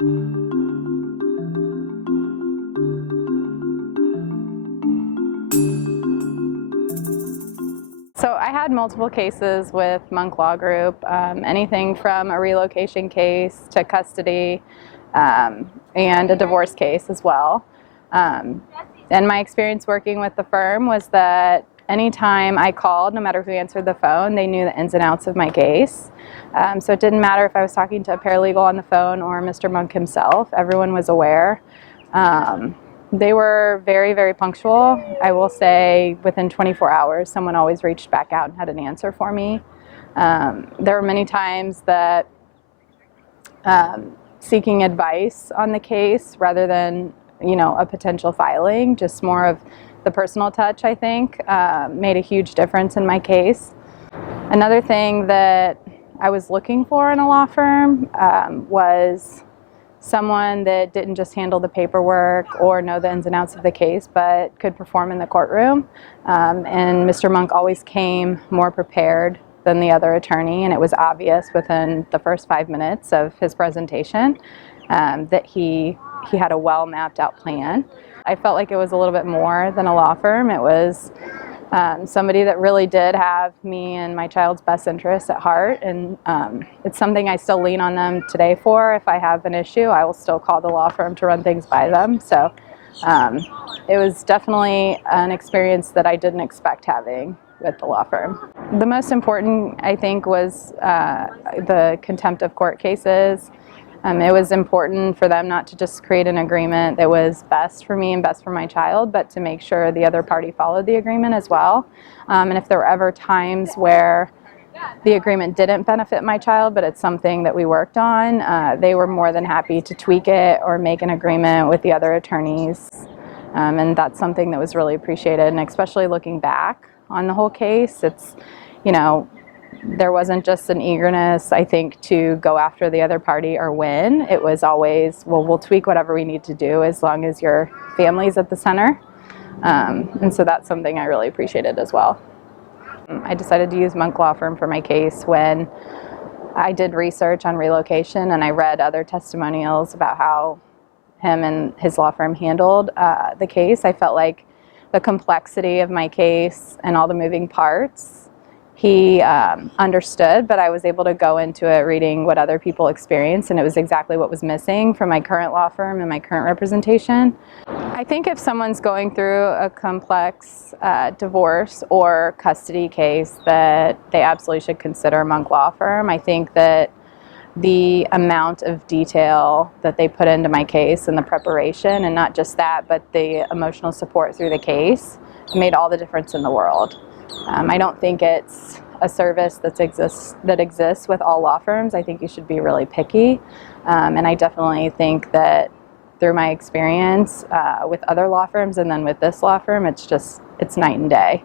So I had multiple cases with Monk Law Group, anything from a relocation case to custody, and a divorce case as well. And my experience working with the firm was that anytime I called, no matter who answered the phone, they knew the ins and outs of my case. So it didn't matter if I was talking to a paralegal on the phone or Mr. Monk himself, everyone was aware. They were very, very punctual. I will say within 24 hours, someone always reached back out and had an answer for me. There were many times that seeking advice on the case rather than, a potential filing, just more of the personal touch, I think, made a huge difference in my case. Another thing that I was looking for in a law firm was someone that didn't just handle the paperwork or know the ins and outs of the case, but could perform in the courtroom. And Mr. Monk always came more prepared than the other attorney, and it was obvious within the first 5 minutes of his presentation that he had a well mapped out plan. I felt like it was a little bit more than a law firm. It was somebody that really did have me and my child's best interests at heart, and it's something I still lean on them today for. If I have an issue, I will still call the law firm to run things by them. So it was definitely an experience that I didn't expect having with the law firm. The most important, I think, was the contempt of court cases. It was important for them not to just create an agreement that was best for me and best for my child, but to make sure the other party followed the agreement as well. And if there were ever times where the agreement didn't benefit my child, but it's something that we worked on, they were more than happy to tweak it or make an agreement with the other attorneys. And that's something that was really appreciated, and especially looking back on the whole case, it's, there wasn't just an eagerness, I think, to go after the other party or win. It was always, well, we'll tweak whatever we need to do as long as your family's at the center. And so that's something I really appreciated as well. I decided to use Monk Law Firm for my case when I did research on relocation, and I read other testimonials about how him and his law firm handled the case. I felt like the complexity of my case and all the moving parts he understood, but I was able to go into it reading what other people experienced, and it was exactly what was missing from my current law firm and my current representation. I think if someone's going through a complex divorce or custody case, that they absolutely should consider Monk Law Firm. I think that the amount of detail that they put into my case and the preparation, and not just that, but the emotional support through the case, made all the difference in the world. I don't think it's a service that exists with all law firms. I think you should be really picky, and I definitely think that through my experience with other law firms and then with this law firm, it's night and day.